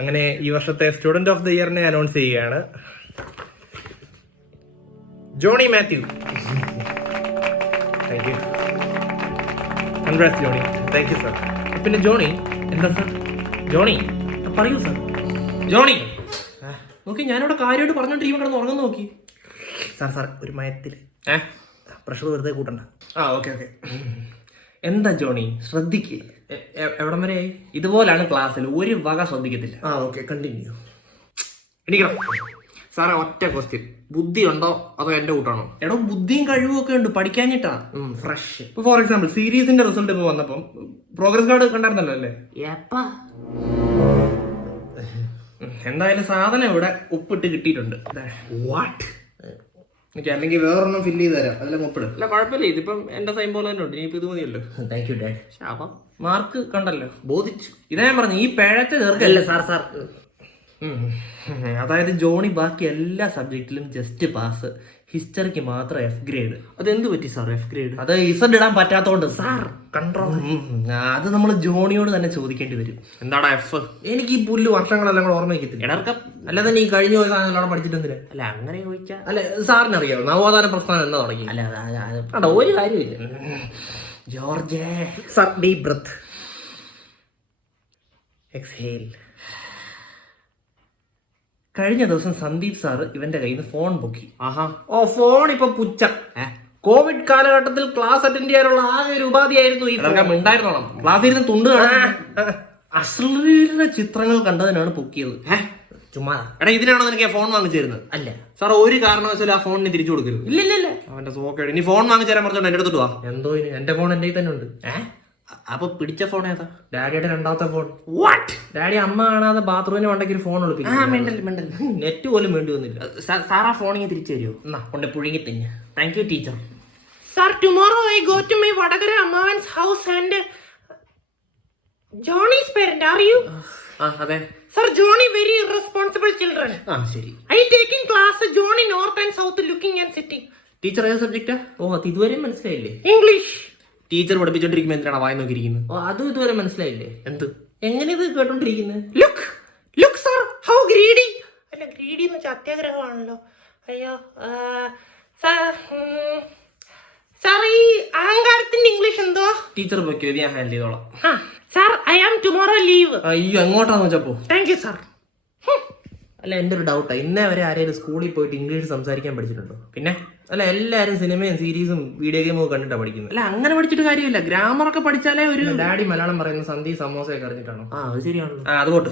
അങ്ങനെ ഈ വർഷത്തെ സ്റ്റുഡന്റ് ഓഫ് ദ ഇയറിനെ അനൗൺസ് ചെയ്യുകയാണ്. Johny Mathew. Thank you. Congrats Johny. Thank you sir. പിന്നെ ജോണി. എന്താ സർ? ജോണി പറയൂ സർ. ജോണി നോക്കി, ഞാനിവിടെ കാര്യമായിട്ട് പറഞ്ഞോണ്ടിരിക്കുമ്പോൾ കിടന്ന് ഉറങ്ങുന്നു നോക്കി. സാർ ഒരു മയത്തിൽ പ്രഷർ വെറുതെ കൂട്ടണ്ട. ഓക്കെ. എന്താ ജോണി ശ്രദ്ധിക്ക്. എവിടം വരെയായി? ഇതുപോലാണ് ക്ലാസ്സിൽ ഒരു വക ശ്രദ്ധിക്കത്തില്ല. Okay, continue. എണീക്കണം സാറേ. ഒറ്റ ക്വസ്റ്റ്യൻ, ബുദ്ധി ഉണ്ടോ അതോ എന്റെ കൂട്ടാണോ? എടോ, ബുദ്ധിയും കഴിവും ഒക്കെ ഉണ്ട്, പഠിക്കാഞ്ഞിട്ടാ. ഫ്രഷ്. ഇപ്പൊ ഫോർ എക്സാമ്പിൾ സീരീസിന്റെ റിസൾട്ട് ഇപ്പൊ വന്നപ്പം പ്രോഗ്രസ് കാർഡ് കണ്ടായിരുന്നല്ലോ അല്ലേ? എന്തായാലും സാധനം ഇവിടെ ഉപ്പിട്ട് കിട്ടിയിട്ടുണ്ട്. വാട്ട്? അല്ലെങ്കിൽ വേറൊന്നും ഫില്ല് ചെയ്ത് തരാം. അതിലെ മുപ്പിട്. അല്ല കുഴപ്പമില്ല, ഇതിപ്പം എന്റെ സൈൻ പോലെ തന്നെ ഉണ്ട്. ഇനിയിപ്പോ ഇത് മതിയല്ലോ. Thank you dad. അപ്പം മാർക്ക് കണ്ടല്ലോ, ബോധിച്ചു. ഇതാ ഞാൻ പറഞ്ഞു, ഈ പിഴച്ച തീർക്കല്ലേ സാർ. അതായത് ജോണി ബാക്കി എല്ലാ സബ്ജക്റ്റിലും ജസ്റ്റ് പാസ്, ഹിസ്റ്ററിക്ക് മാത്രം F ഗ്രേഡ്. അതെന്ത് പറ്റി സാർ F ഗ്രേഡ്? അത് ഇസഡ് ഇടാൻ പറ്റാത്തോണ്ട് സാർ. കൺട്രോൾ. അത് നമ്മൾ ജോണിയോട് തന്നെ ചോദിക്കേണ്ടി വരും. എന്താടാ F? എനിക്ക് ഈ പുല്ല് വർഷങ്ങളെല്ലാം കൂടെ ഓർമ്മ വയ്ക്കത്തില്ല. അല്ല തന്നെ ഈ കഴിഞ്ഞ പോയ സാധനം പഠിച്ചിട്ടൊന്നുമില്ല. അല്ല അങ്ങനെ ചോദിച്ചാൽ അല്ല സാറിന് അറിയാമോ നവോത്ഥാന പ്രസ്ഥാനം എന്നാ തുടങ്ങി? അല്ല ഒരു കാര്യമില്ല. George sir, deep breath, exhale. കഴിഞ്ഞ ദിവസം സന്ദീപ് സാറ് ഇവന്റെ കയ്യിൽ നിന്ന് ഫോൺ പൊക്കി. ഫോൺ ഇപ്പൊ പുച്ച. കോവിഡ് കാലഘട്ടത്തിൽ ക്ലാസ് അറ്റൻഡ് ചെയ്യാനുള്ള ആകെ ഒരു ഉപാധിയായിരുന്നു ഈ ഉണ്ടായിരുന്നോളാം. ക്ലാസ്സിൽ ഇരുന്ന് തുണ്ട് അശ്ലീല ചിത്രങ്ങൾ കണ്ടതിനാണ് പൊക്കിയത്. ചുമ്മാ. എടാ, ഇതിനാണോ നിനക്ക് ഫോൺ വാങ്ങിച്ചു തരുന്നത്? അല്ല സാർ, ഒരു കാരണവശാലും ആ ഫോണിന് തിരിച്ചു കൊടുക്കരുത്. ഇല്ല അവന്റെ സോക്കേട്. ഇനി ഫോൺ വാങ്ങിച്ചു തരാൻ പറഞ്ഞോണ്ട് എന്റെ അടുത്തോട്ട് വാ. എന്തോ എന്റെ ഫോൺ എന്റെ തന്നെ ഉണ്ട്. അപ്പൊ പിടിച്ച ഫോൺ ഏതാ? ഡാഡിയുടെ രണ്ടാമത്തെ ഫോൺ. വാട്ട്? ഡാഡി അമ്മ കാണാതെ ബാത്റൂമിന് വേണ്ടെങ്കിൽ ഒരു ഫോൺ മെണ്ടൽ നെറ്റ് പോലും വേണ്ടി വന്നില്ല. സാർ ആ ഫോണിങ്ങനെ തിരിച്ചു തരുമോ? എന്നാ കൊണ്ട് പുഴുങ്ങി തന്നെ. Thank you teacher. Sir, tomorrow I go to my Vadakara അമ്മാവൻസ് house and Johnny's parent are you? അതെ sir. Johnny very irresponsible children. ശരി. I taking class Johnny north and south looking and sitting. Teacher ഏത് സബ്ജക്റ്റാ? അത് ഇതുവരെ മനസ്സിലായില്ലേ? English. Teacher പഠിപ്പിച്ചോണ്ടിരിക്കുമ്പോ എന്തിനാണ് വായി നോക്കിയിരിക്കുന്നത്? അതും ഇതുവരെ മനസ്സിലായില്ലേ? എന്ത്? എങ്ങനെ ഇത് കേട്ടോണ്ടിരിക്കുന്നത്? Look sir, how greedy. അല്ല, ഗ്രീഡി എന്ന് വെച്ചാൽ അത്യാഗ്രഹമാണല്ലോ. അയ്യോ സാർ, ഈ അഹങ്കാരത്തിന്റെ ഇംഗ്ലീഷ് എന്തോ? ടീച്ചർ വെക്കോ, ഞാൻ ഹാൻഡിൽ ചെയ്തോളാം. Sir, I am tomorrow leave. അയ്യോ, എങ്ങോട്ടാന്ന് വെച്ചപ്പോ? Thank you sir. അല്ല, എൻ്റെ ഒരു ഡൗട്ടാ, ഇന്നേ വരെ ആരെയും സ്കൂളിൽ പോയിട്ട് ഇംഗ്ലീഷ് സംസാരിക്കാൻ പഠിച്ചിട്ടുണ്ടോ? പിന്നെ അല്ല, എല്ലാവരും സിനിമയും സീരീസും വീഡിയോ ഗെയിമും ഒക്കെ കണ്ടിട്ടാണ് പഠിക്കുന്നത്. അല്ല, അങ്ങനെ പഠിച്ചിട്ട് കാര്യമില്ല. ഗ്രാമറൊക്കെ പഠിച്ചാലേ ഒരു. ഡാഡി മലയാളം പറയുന്ന സന്ധി സമോസയൊക്കെ അറിഞ്ഞിട്ടാണോ? അത് ശരിയാണല്ലോ. അത് പോട്ട്.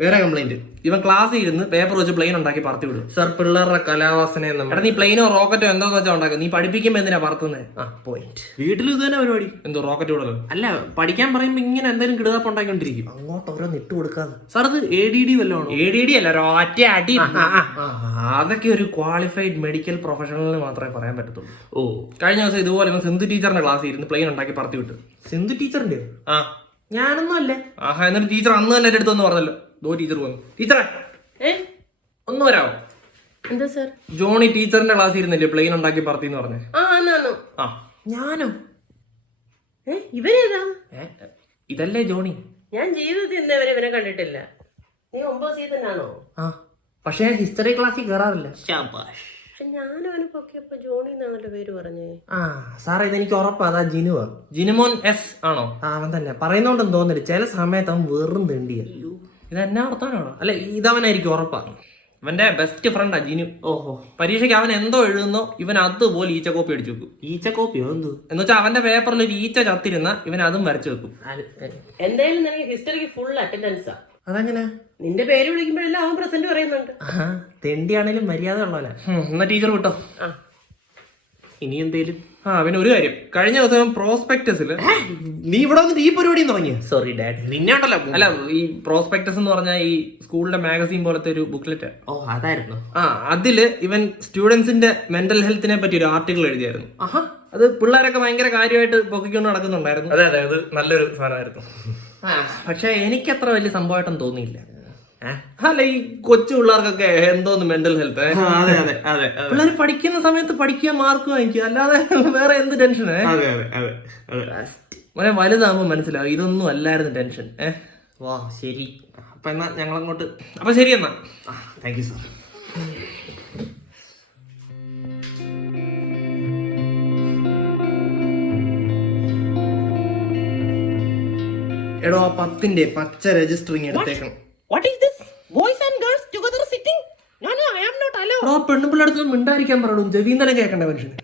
വേറെ കംപ്ലൈന്റ്. ഇവൻ ക്ലാസ്സിൽ ഇരുന്ന് പേപ്പർ വെച്ച് പ്ലെയിൻ ഉണ്ടാക്കി പറത്തി വിടും. സർ, പിള്ളേരുടെ കലാവാസനയെ എടാ, നീ പ്ലെയിനോ റോക്കറ്റോ എന്തോന്ന് വെച്ചാൽ ഉണ്ടാക്കുക. നീ പഠിപ്പിക്കുമ്പോ എന്തിനാ പറത്തുന്നത്? പോയിന്റ്. വീട്ടിൽ ഇത് തന്നെ പരിപാടി. എന്തോ റോക്കറ്റ് വിടലോ? അല്ല, പഠിക്കാൻ പറയുമ്പോ ഇങ്ങനെ എന്തെങ്കിലും കിടുതാപ്പ് ഉണ്ടാക്കിക്കൊണ്ടിരിക്കും. അങ്ങോട്ട് ഓരോ നിട്ട് കൊടുക്കാതെ. സാർ, അത് ADD വല്ലോ? ADD അല്ല, ഒറ്റ അടി. അതൊക്കെ ഒരു ക്വാളിഫൈഡ് മെഡിക്കൽ പ്രൊഫഷണലിന് മാത്രമേ പറയാൻ പറ്റത്തുള്ളൂ. കഴിഞ്ഞ ദിവസം ഇതുപോലെ സിന്ധു ടീച്ചറിന്റെ ക്ലാസ്സിൽ ഇരുന്ന് പ്ലെയിൻ ഉണ്ടാക്കി പറത്തി വിട്ടു. സിന്ധു ടീച്ചറിന്റെ? ഞാനൊന്നും അല്ലേ. എന്നിട്ട് ടീച്ചർ അന്ന് തന്നെ എന്റെ അടുത്തൊന്ന് പറഞ്ഞല്ലോ. ടീച്ചർ വന്നു. ടീച്ചറെ ഒന്ന് വരാമോ? എന്താ സാർ? ജോണി ടീച്ചറിന്റെ ക്ലാസ്സിൽ ഇരുന്നില്ലേ പ്ലെയിൻ ഉണ്ടാക്കി പറത്തി എന്ന് പറഞ്ഞേ? ഞാനോ? ഇവനേതാ? ഇതല്ലേ ജോണി. ഞാൻ ജീവിതത്തിൽ ഇന്നേവരെ ഇവനെ കണ്ടിട്ടില്ല. നീ 9 സീസണാണോ? പക്ഷെ ഹിസ്റ്ററി ക്ലാസ്സിൽ കയറാറില്ല. ഞാനവന് പൊക്കിയപ്പോ ജോണി എന്നാണല്ലോ പേര് പറഞ്ഞേ. സാറേ, ഇതെനിക്ക് ഉറപ്പാ അതാ ജിനുവാ. ജിനുമോൻ S ആണോ? അവൻ തന്നെ. പറയുന്നോണ്ടെന്ന് തോന്നില്ല, ചില സമയത്ത് അവൻ വെറും തെണ്ടിയ. ഇതെന്നാ നടത്താനാണോ? അല്ല, ഇതവനായിരിക്കും ഉറപ്പാ. ഇവന്റെ ബെസ്റ്റ് ഫ്രണ്ടാ ജിനു. പരീക്ഷയ്ക്ക് അവൻ എന്തോ എഴുതുന്നോ ഇവൻ അതുപോലെ ഈച്ച കോപ്പി അടിച്ചു വെക്കും. ഈച്ച കോപ്പിയോ? എന്ത് എന്ന് വെച്ചാൽ അവന്റെ പേപ്പറിൽ ഒരു ഈച്ച ചത്തിരുന്ന ഇവൻ അതും വരച്ചു വെക്കും. എന്തായാലും നിനക്ക് ഹിസ്റ്ററിക്ക് ഫുൾ അറ്റൻഡൻസാ. അതെങ്ങനെ? നിന്റെ പേര് വിളിക്കുമ്പോഴെല്ലാം അവൻ പ്രസന്റ് പറയുന്നുണ്ട്. തെണ്ടിയാണേലും മര്യാദ ഉള്ളവനാ. എന്നാ ടീച്ചർ വിട്ടോ. ഇനി എന്തേലും. പിന്നെ ഒരു കാര്യം, കഴിഞ്ഞ ദിവസം പ്രോസ്പെക്ടസിൽ നീ ഇവിടെ വന്നിട്ട് ഈ പരിപാടി തുടങ്ങിയ. സോറി ഡാഡി, നിന്നെ ഉണ്ടല്ലോ. അല്ല, ഈ പ്രോസ്പെക്ടസ് എന്ന് പറഞ്ഞാൽ ഈ സ്കൂളിന്റെ മാഗസീൻ പോലത്തെ ഒരു ബുക്ക്ലെറ്റ്. അതായിരുന്നു. അതില് ഇവൻ സ്റ്റുഡൻസിന്റെ മെന്റൽ ഹെൽത്തിനെ പറ്റി ഒരു ആർട്ടിക്കിൾ എഴുതിയായിരുന്നു. അത് പിള്ളേരൊക്കെ ഭയങ്കര കാര്യമായിട്ട് പൊക്കിക്കൊണ്ട് നടക്കുന്നുണ്ടായിരുന്നു. അതെ, അത് നല്ലൊരു സാധനമായിരുന്നു. പക്ഷെ എനിക്കത്ര വലിയ സംഭവമായിട്ടൊന്നും തോന്നിയില്ല. അല്ല, ഈ കൊച്ചു പിള്ളേർക്കൊക്കെ എന്തോന്ന് മെന്റൽ ഹെൽത്ത്. പിള്ളേർ പഠിക്കുന്ന സമയത്ത് പഠിക്കുക, മാർക്ക് വാങ്ങിക്കുക, അല്ലാതെ വേറെ എന്ത് ടെൻഷന്? മോനെ, വലുതാകുമ്പോ മനസ്സിലാവും ഇതൊന്നും അല്ലായിരുന്നു ടെൻഷൻ. ശരി. അപ്പൊ എന്നാ ഞങ്ങൾ അങ്ങോട്ട്. അപ്പൊ ശരി എന്നാ. Thank you sir. എടോ ആ 10ന്റെ പച്ച registering എടുത്തേക്കണം. What is this? Boys and girls together sitting? No, I am not allowed. എടോ ആ പെണ്ണുപിള്ളടുത്ത് മിണ്ടായിരിക്കാൻ പറയണു. ജവീന്ദ്രൻ കേൾക്കണ്ടേ മനുഷ്യന്.